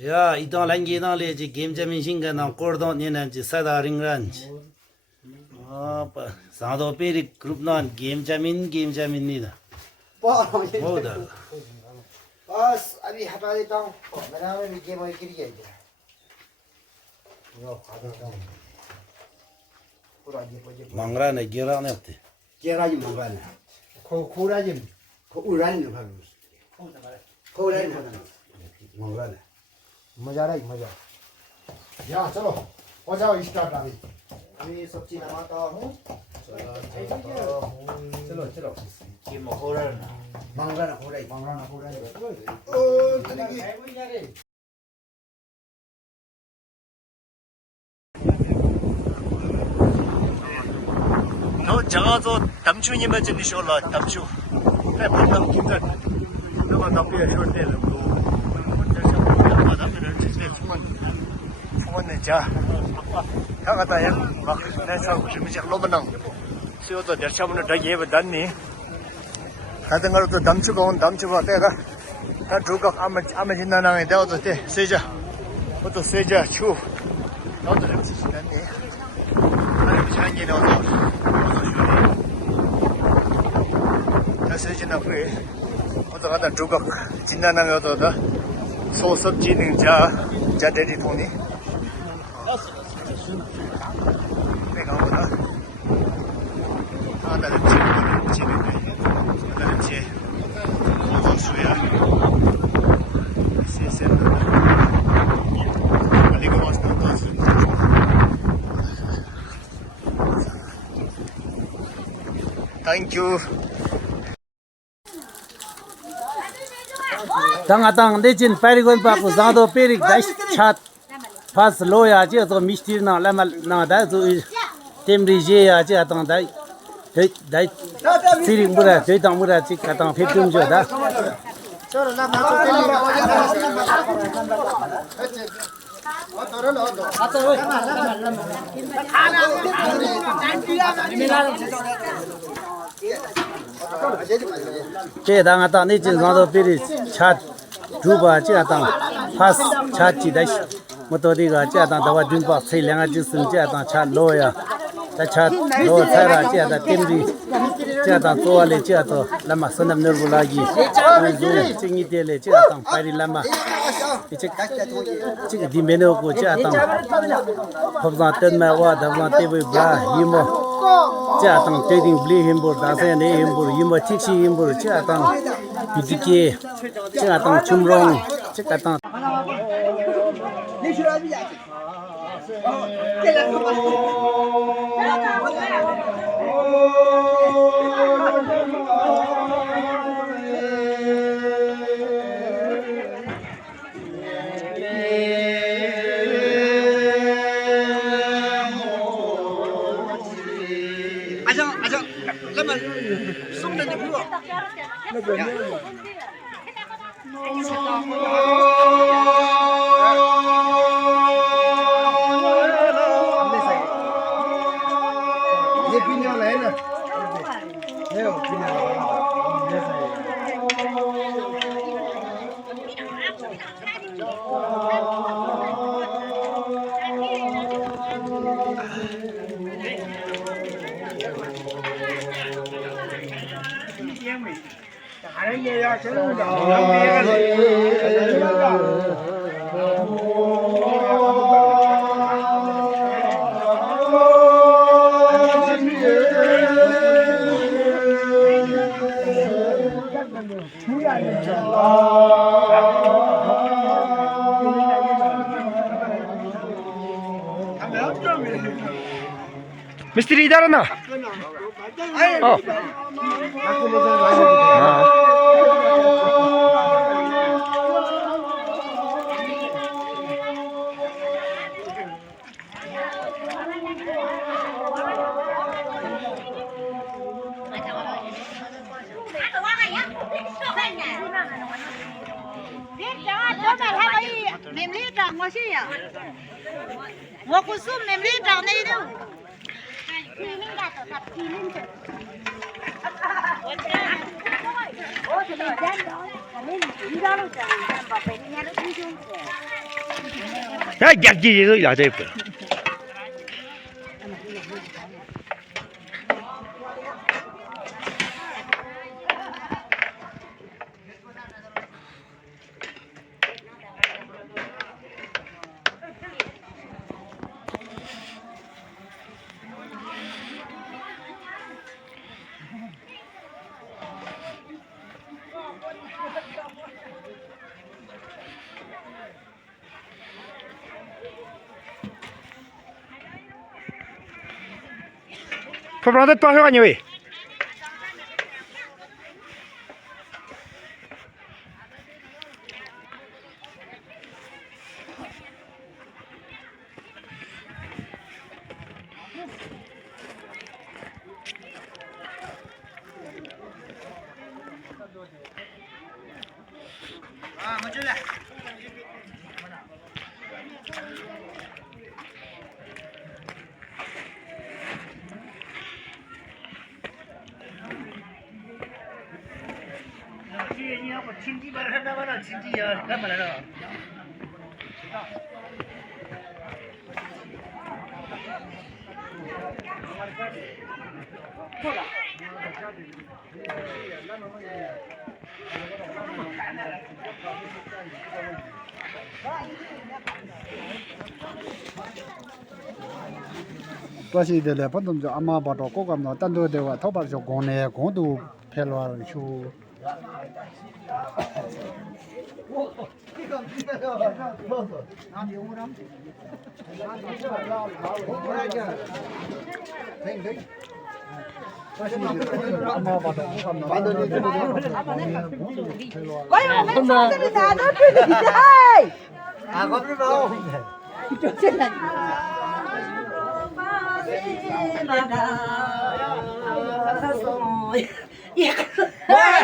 Ya, itong langi itong leji game jamin singa nang kordon ni nanti sada ringranj. Apa, sado peri group non game jamin ni dah. Oh dah. बस अभी हटा देता हूँ मेरा में गेम और गिर गया पूरा ये project Mangra ne gira ne yaptı. केराजी मंगाना खोराजी उड़ानी न भाग खोराजी मंगाना मजा रहा मजा यहाँ चलो हो जाओ स्टार्ट अभी सब्जी बनाता हूँ चलो चलो ये मखोरा ना. मंगाना खोराजी ओ तरीके 너 저가서 담추님을 지니셔라 담추 내 반담 김전 너가 담비야 이럴 때는 또 혼자 샤워 담비를 제일 풍원내 자 가가다 막 내서 준비적 로버낭 수요도 내차문을 더 예배 단니 하던 거로 또 담추가 온 담추가 때가 다 두각 아마 진나낭에 되어도 때 세자 또 세자 추 너도 좀 지시다니 아니 비장이 넣어서 세진아 후에 어떠가다 두각 진단하면 어떠다 소섭 지능자 자들이 보니 내가 오다 하나는 지능자 하나는 제 소수야 세세는 알리고 왔다 Thank you. Tang dejin parigon pa ko zado perik dash chat pas loya je to mistir na lama na da to temri je ya je atang dai dai siring mura je tang mura chi katang pheptum jo da che dang ata ne jin zado perik chat Juba je atang pas chat chi dash motori ga je atang dawa dun pa sei langa ji sim je atang chat loya ta chat lo thara je atang temri je atang to ale je atang lama sonam nerbu lagi zo chingi tele je atang pari lama chi di meno ko je atang phobza ten ma wa dawa te we bra yimo je atang trading bli himbor da se ne himbor yimo tiksi himbor je atang 비디기 제가 당 춤롱 제가 당 Misteri dah na. Oh. Ya gel gel ya da yapıyor. Pernah tak tahu kan ni? Maju lah. Ini apa? Cinti barang mana? Cinti ya, kan mana dah? Pasti dia lepas tu ama batok kok am nonton tu dewa tahu pada so gone tu pelwar show.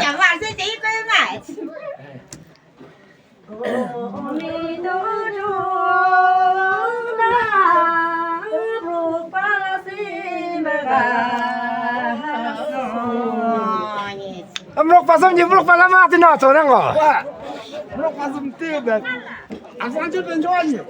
Chẳng hạn sẽ chỉ quên lại. Amrok pasang je, amrok pasang mati nak, orang kau. Belum pasang tu ber. Asal je penjual ni.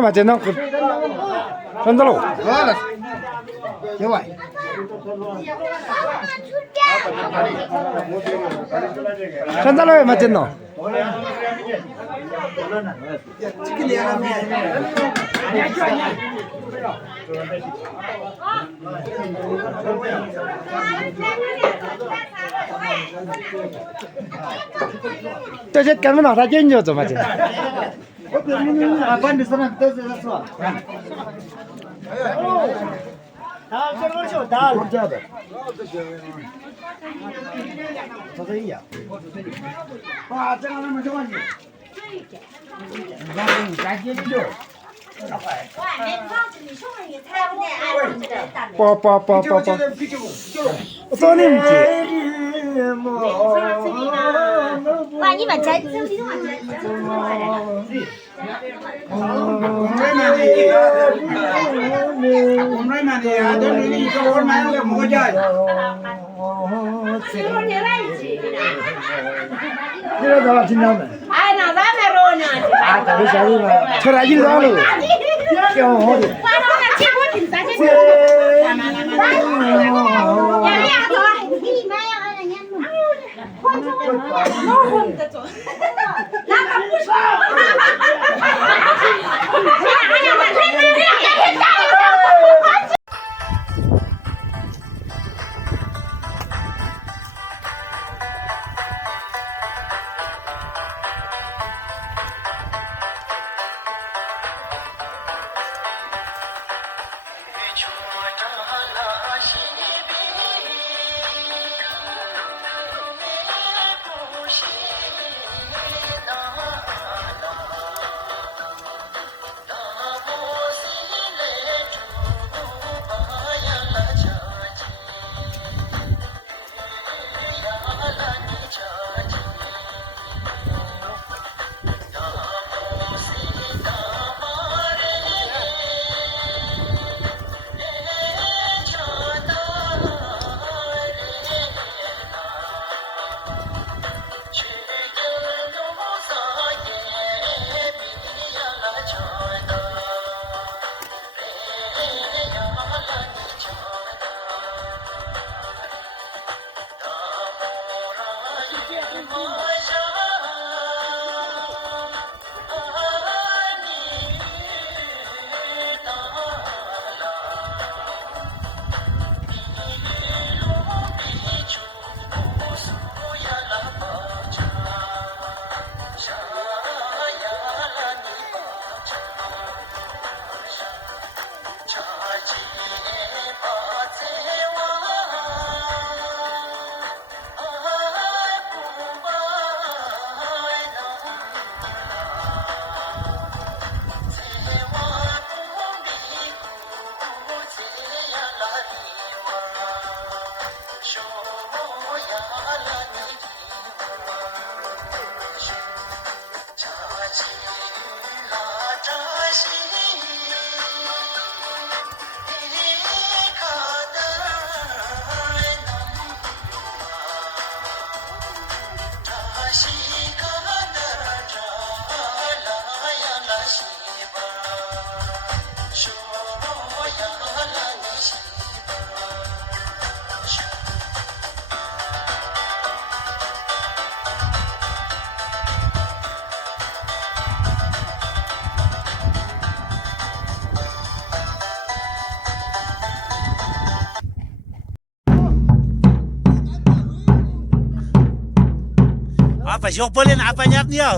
嘛真孬，真的喽。好了，结尾。真的喽嘛真孬。这些根本拿他研究怎么的？关的什么都是说。다 그러죠. 다 잡아. 저도이야. 와, 잠깐만 잠깐만. 이거 자기죠. 哇，没胖子，你说你猜不对，俺们这大 뽀뽀뽀뽀뽀. 손님 지. 哇，你把摘走，你把摘走。 哎，那咱们肉呢？ 철학이 나로. 껴. 哇，那结果挺咱这个。呀呀，走了，给你买呀，哎呀，换成老混的走，那可不是。哎呀，我真是。 Apa siapa boleh nak banyak dia?